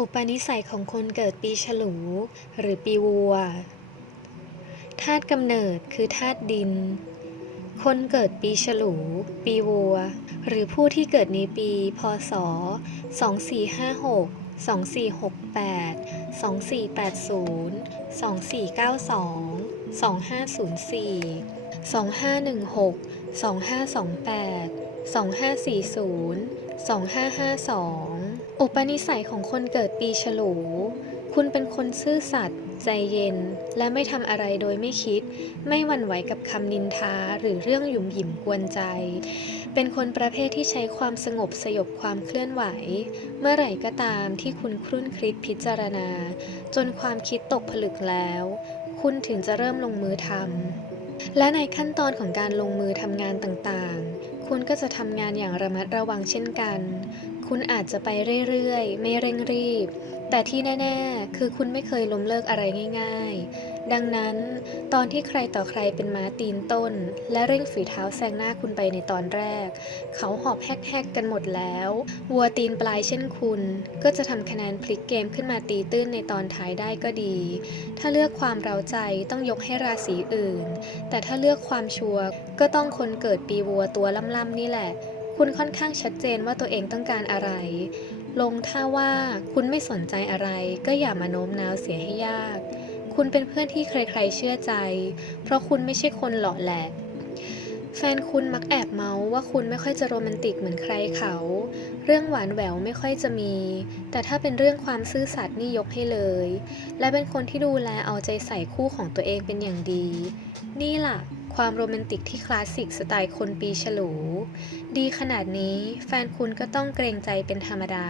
อุปนิสัยของคนเกิดปีฉลู หรือปีวัวธาตุกำเนิดคือธาตุดิน คนเกิดปีฉลู ปีวัว หรือผู้ที่เกิดในปีพศ 2456 2468 2480 2492 2504 2516 2528 2540 2552 อุปนิสัยของคนเกิดปีฉลู คุณเป็นคนซื่อสัตย์ใจเย็น และไม่ทำอะไรโดยไม่คิด ไม่หวั่นไหวกับคำนินทาหรือเรื่องหยุ่มหยิมกวนใจ เป็นคนประเภทที่ใช้ความสงบสยบความเคลื่อนไหว เมื่อไหร่ก็ตามที่คุณครุ่นคิดพิจารณา จนความคิดตกผลึกแล้ว คุณถึงจะเริ่มลงมือทำและในขั้นตอนของการลงมือทำงานต่างๆ คุณก็จะทำงานอย่างระมัดระวังเช่นกัน คุณอาจจะไปเรื่อยๆ ไม่เร่งรีบ แต่ที่แน่ๆ คือคุณไม่เคยล้มเลิกอะไรง่าย ๆ ดังนั้น ตอนที่ใครต่อใครเป็นม้าตีนต้น และเร่งฝีเท้าแซงหน้าคุณไปในตอนแรก เขาหอบแฮกๆกันหมดแล้ว วัวตีนปลายเช่นคุณ ก็จะทำคะแนนพลิกเกมขึ้นมาตีตื้นในตอนท้ายได้ก็ดี ถ้าเลือกความเร้าใจต้องยกให้ราศีอื่น แต่ถ้าเลือกความชัวร์ก็ต้องคนเกิดปีวัวตัวล่ำๆนี่แหละ คุณค่อนข้างชัดเจนว่าตัวเองต้องการอะไร ลงท่าว่าคุณไม่สนใจอะไร ก็อย่ามาโน้มน้าวเสียให้ยาก คุณเป็นเพื่อนที่ใครๆเชื่อใจ เพราะคุณไม่ใช่คนหล่อแหละ แฟนคุณมักแอบเมาส์ว่าคุณไม่ค่อยจะโรแมนติกเหมือนใครเขา เรื่องหวานแหววไม่ค่อยจะมี แต่ถ้าเป็นเรื่องความซื่อสัตย์นี่ยกให้เลย และเป็นคนที่ดูแลเอาใจใส่คู่ของตัวเองเป็นอย่างดี นี่ล่ะ ความโรแมนติกที่คลาสสิกสไตล์คนปีฉลู ดีขนาดนี้แฟนคุณก็ต้องเกรงใจเป็นธรรมดา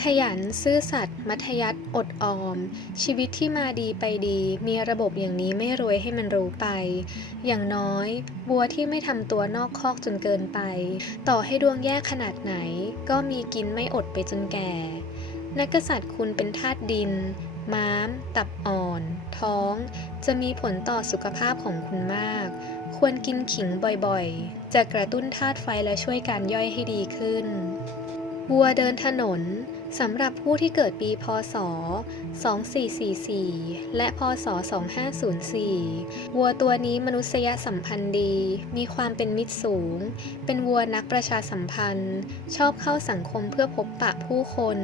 ขยันซื่อสัตย์มัธยัติอดออม ชีวิตที่มาดีไปดี มีระบบอย่างนี้ไม่รวยให้มันรู้ไป อย่างน้อย บัวที่ไม่ทำตัวนอกคอกจนเกินไป ต่อให้ดวงแย่ขนาดไหน ก็มีกินไม่อดไปจนแก่ นักกษัตริย์คุณเป็นธาตุดิน ม้าม ตับอ่อน ท้อง จะมีผลต่อสุขภาพของคุณมาก ควรกินขิงบ่อยๆ จะกระตุ้นธาตุไฟและช่วยการย่อยให้ดีขึ้นวัวเดินถนน สำหรับผู้ที่เกิดปีพศ 2444 และพศ 2504 วัวตัวนี้มนุษยสัมพันธ์ดี มีความเป็นมิตรสูง เป็นวัวนักประชาสัมพันธ์ ชอบเข้าสังคมเพื่อพบปะผู้คน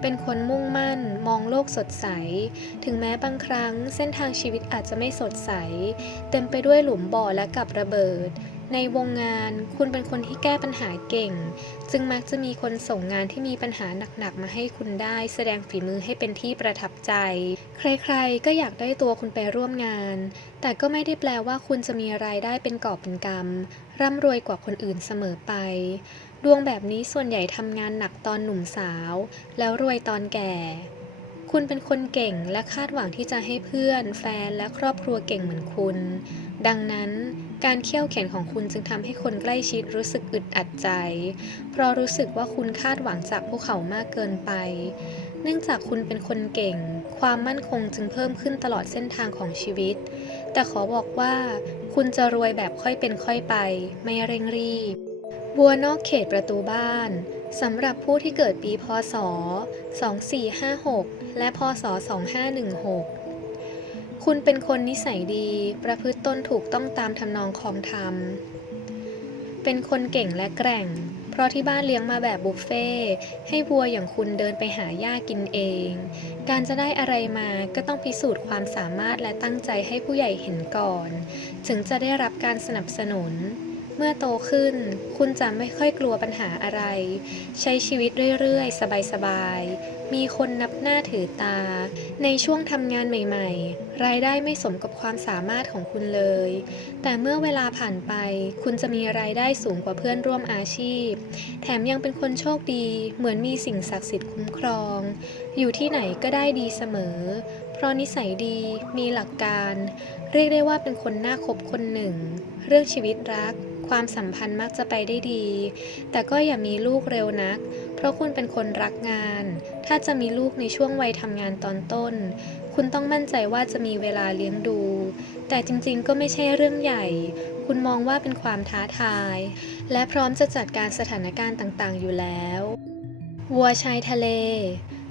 เป็นคนมุ่งมั่น มองโลกสดใส ถึงแม้บางครั้งเส้นทางชีวิตอาจจะไม่สดใส เต็มไปด้วยหลุมบ่อและกับระเบิด ในวงงานคุณเป็นคนที่แก้ปัญหาเก่ง จึงมักจะมีคนส่งงานที่มีปัญหาหนักๆ มาให้คุณได้ แสดงฝีมือให้เป็นที่ประทับใจ ใครๆ ก็อยากได้ตัวคุณไปร่วมงาน แต่ก็ไม่ได้แปลว่าคุณจะมีรายได้เป็นกอบเป็นกำร่ำรวยกว่าคนอื่นเสมอไป ดวงแบบนี้ส่วนใหญ่ทำงานหนักตอนหนุ่มสาว แล้วรวยตอนแก่คุณเป็นคนเก่งและคาดหวังที่จะให้เพื่อน แฟนและครอบครัวเก่งเหมือนคุณ ดังนั้น การเขี่ยวเข็นของคุณจึงทำให้คนใกล้ชิดรู้สึกอึดอัดใจ เพราะรู้สึกว่าคุณคาดหวังจากพวกเขามากเกินไป เนื่องจากคุณเป็นคนเก่ง ความมั่นคงจึงเพิ่มขึ้นตลอดเส้นทางของชีวิต แต่ขอบอกว่า คุณจะรวยแบบค่อยเป็นค่อยไป ไม่เร่งรีบวัวนอกเขตประตูบ้านสำหรับผู้ที่เกิดปีพศ 2456 และพศ 2516 คุณเป็นคนนิสัยดี ประพฤติตนถูกต้องตามทำนองคองธรรม เป็นคนเก่งและแกร่ง เพราะที่บ้านเลี้ยงมาแบบบุฟเฟ่ให้วัวอย่างคุณเดินไปหาหญ้ากินเอง การจะได้อะไรมาก็ต้องพิสูจน์ความสามารถและตั้งใจให้ผู้ใหญ่เห็นก่อน ถึงจะได้รับการสนับสนุนเมื่อโตขึ้น คุณจะไม่ค่อยกลัวปัญหาอะไร ใช้ชีวิตเรื่อย ๆ สบาย ๆ มีคนนับหน้าถือตา ในช่วงทำงานใหม่ๆ รายได้ไม่สมกับความสามารถของคุณเลย แต่เมื่อเวลาผ่านไป คุณจะมีรายได้สูงกว่าเพื่อนร่วมอาชีพ แถมยังเป็นคนโชคดี เหมือนมีสิ่งศักดิ์สิทธิ์คุ้มครอง อยู่ที่ไหนก็ได้ดีเสมอ เพราะนิสัยดี มีหลักการ เรียกได้ว่าเป็นคนน่าคบคนหนึ่ง เรื่องชีวิตรัก ความสัมพันธ์มักจะไปได้ดี แต่ก็อย่ามีลูกเร็วนัก เพราะคุณเป็นคนรักงาน ถ้าจะมีลูกในช่วงวัยทำงานตอนต้น คุณต้องมั่นใจว่าจะมีเวลาเลี้ยงดู แต่จริงๆ ก็ไม่ใช่เรื่องใหญ่ คุณมองว่าเป็นความท้าทาย และพร้อมจะจัดการสถานการณ์ต่างๆ อยู่แล้ววัวชายทะเล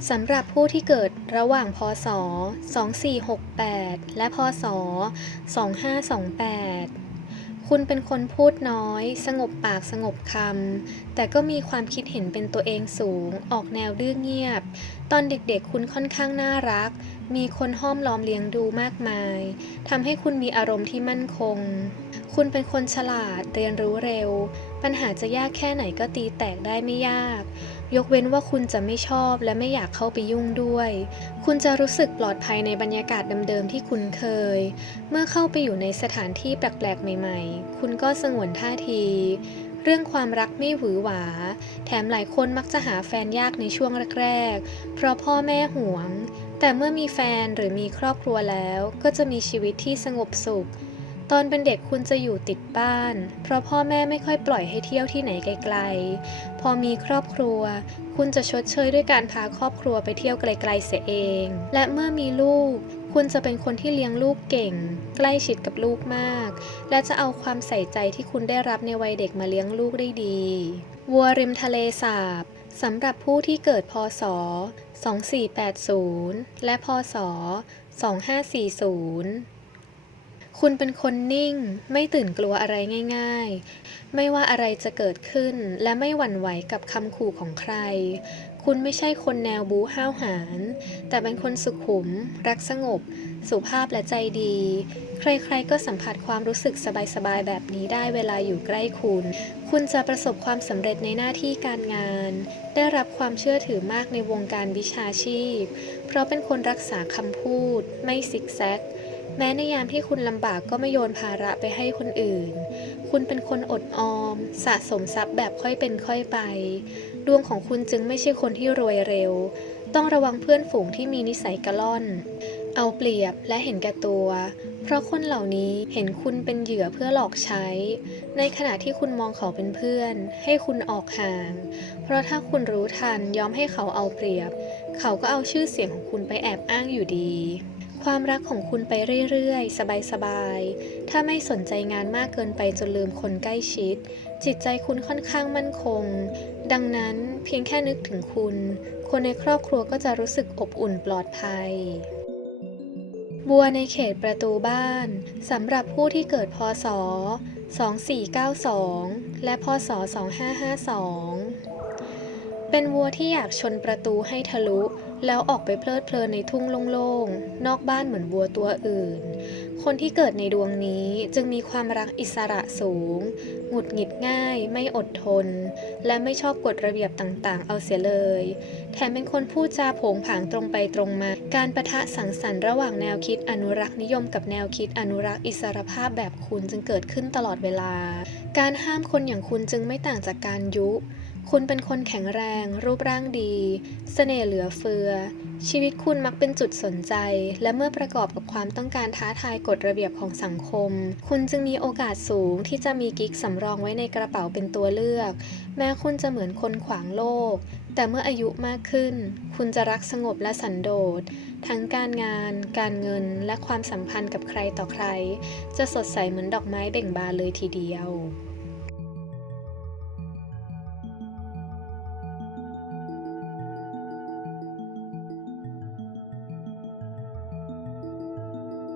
สำหรับผู้ที่เกิดระหว่างพศ 2468 และพศ 2528 คุณเป็นคนพูดน้อย สงบปากสงบคำแต่ก็มีความคิดเห็นเป็นตัวเองสูง ออกแนวดื้อเงียบ ตอนเด็กๆ คุณค่อนข้างน่ารัก มีคนห้อมล้อมเลี้ยงดูมากมายทำให้คุณมีอารมณ์ที่มั่นคง คุณเป็นคนฉลาดเรียนรู้เร็ว ปัญหาจะยากแค่ไหนก็ตีแตกได้ไม่ยาก ยกเว้นว่าคุณจะไม่ชอบและไม่อยากเข้าไปยุ่งด้วย คุณจะรู้สึกปลอดภัยในบรรยากาศเดิมๆที่คุณเคย เมื่อเข้าไปอยู่ในสถานที่แปลกๆ ใหม่ๆ คุณก็สงวนท่าที เรื่องความรักไม่หวือหวา แถมหลายคนมักจะหาแฟนยากในช่วงแรกๆ เพราะพ่อแม่ห่วง แต่เมื่อมีแฟนหรือมีครอบครัวแล้ว ก็จะมีชีวิตที่สงบสุข ตอนเป็นเด็กคุณจะอยู่ติดบ้าน เพราะพ่อแม่ไม่ค่อยปล่อยให้เที่ยวที่ไหนไกลๆ พอมีครอบครัว คุณจะชดเชยด้วยการพาครอบครัวไปเที่ยวไกลๆเสียเอง และเมื่อมีลูก คุณจะเป็นคนที่เลี้ยงลูกเก่ง ใกล้ชิดกับลูกมาก และจะเอาความใส่ใจที่คุณได้รับในวัยเด็กมาเลี้ยงลูกได้ดี วัวริมทะเลสาบสำหรับผู้ที่เกิดพศ 2480 และพศ 2540 คุณเป็นคนนิ่ง ไม่ตื่นกลัวอะไรง่าย ๆ ไม่ว่าอะไรจะเกิดขึ้น และไม่หวั่นไหวกับคำขู่ของใคร คุณไม่ใช่คนแนวบู๊ห้าวหาญ แต่เป็นคนสุขุม รักสงบ สุภาพและใจดี ใครๆ ก็สัมผัสความรู้สึกสบายๆ แบบนี้ได้เวลาอยู่ใกล้คุณ คุณจะประสบความสำเร็จในหน้าที่การงาน ได้รับความเชื่อถือมากในวงการวิชาชีพ เพราะเป็นคนรักษาคำพูด ไม่ซิกแซก แม้ในยามที่คุณลำบากก็ไม่โยนภาระไปให้คนอื่น คุณเป็นคนอดออม สะสมทรัพย์แบบค่อยเป็นค่อยไป ดวงของคุณจึงไม่ใช่คนที่รวยเร็ว ต้องระวังเพื่อนฝูงที่มีนิสัยกระล่อน เอาเปรียบและเห็นแก่ตัว เพราะคนเหล่านี้เห็นคุณเป็นเหยื่อเพื่อหลอกใช้ ในขณะที่คุณมองเขาเป็นเพื่อน ให้คุณออกห่าง เพราะถ้าคุณรู้ทันยอมให้เขาเอาเปรียบ เขาก็เอาชื่อเสียงของคุณไปแอบอ้างอยู่ดี ความรักของคุณไปเรื่อยๆ สบายๆ ถ้าไม่สนใจงานมากเกินไปจนลืมคนใกล้ชิด จิตใจคุณค่อนข้างมั่นคง ดังนั้นเพียงแค่นึกถึงคุณ คนในครอบครัวก็จะรู้สึกอบอุ่นปลอดภัย บัวในเขตประตูบ้านสำหรับผู้ที่เกิดพศ 2492 และพศ 2552 เป็นวัวที่อยากชนประตูให้ทะลุ แล้วออกไปเพลิดเพลินในทุ่งโล่งๆ นอกบ้านเหมือนวัวตัวอื่น คนที่เกิดในดวงนี้จึงมีความรักอิสระสูง หงุดหงิดง่าย ไม่อดทน และไม่ชอบกฎระเบียบต่างๆ เอาเสียเลย แถมเป็นคนพูดจาโผงผางตรงไปตรงมา การประทะสังสรรค์ระหว่างแนวคิดอนุรักษ์นิยมกับแนวคิดอนุรักษ์อิสรภาพแบบคุณจึงเกิดขึ้นตลอดเวลา การห้ามคนอย่างคุณจึงไม่ต่างจากการยุ คุณเป็นคนแข็งแรง รูปร่างดีเสน่ห์เหลือเฟือ ชีวิตคุณมักเป็นจุดสนใจ และเมื่อประกอบกับความต้องการท้าทายกฎระเบียบของสังคม คุณจึงมีโอกาสสูงที่จะมีกิ๊กสำรองไว้ในกระเป๋าเป็นตัวเลือก แม้คุณจะเหมือนคนขวางโลก แต่เมื่ออายุมากขึ้น คุณจะรักสงบและสันโดษ ทั้งการงาน การเงิน และความสัมพันธ์กับใครต่อใคร จะสดใสเหมือนดอกไม้เบ่งบานเลยทีเดียว